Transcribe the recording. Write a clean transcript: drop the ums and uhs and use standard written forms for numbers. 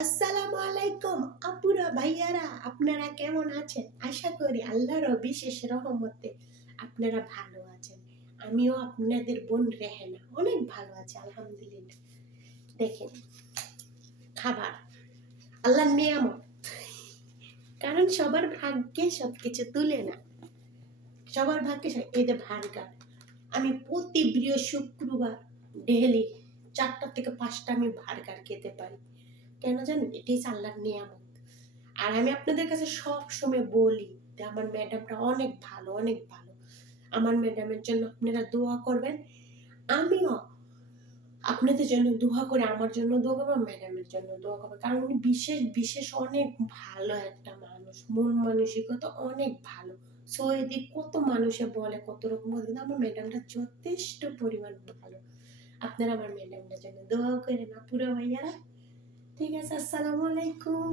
আসসালামু আলাইকুম আপুরা ভাইয়ারা, আপনারা কেমন আছেন? আশা করি আল্লাহর বিশেষ রহমতে আপনারা ভালো আছেন। আমিও আপনাদের বোন রেহেনা অনেক ভালো আছি আলহামদুলিল্লাহ। দেখেন, খাবার আল্লাহর নিয়ামত, কারণ সবার ভাগ্যে সবকিছু তুলে না। সবার ভাগ্যে এই যে ভার্গার, আমি প্রতি শুক্রবার ডেইলি 4টা থেকে 5টা আমি ভার্গার খেতে পারি। কেন জানেন? এটাই আল্লাহর নিয়ামত। আর আমি আপনাদের কাছে সব সময় বলি যে আমার ম্যাডামটা অনেক ভালো, অনেক ভালো। আমার ম্যাডামের জন্য আপনারা দোয়া করবেন। আমিও আপনাদের জন্য দোয়া করে, আমার জন্য দোয়া করবেন, ম্যাডামের জন্য দোয়া করবেন। কারণ উনি বিশেষ বিশেষ অনেক ভালো একটা মানুষ, মন মানসিকতা অনেক ভালো। সো এদিক কত মানুষে বলে কত রকম, কিন্তু আমার ম্যাডামটা যথেষ্ট পরিমাণ ভালো। আপনারা আমার ম্যাডামটার জন্য দোয়া করেন আপুরা ভাইয়ারা। ঠিক আছে, আসসালামু আলাইকুম।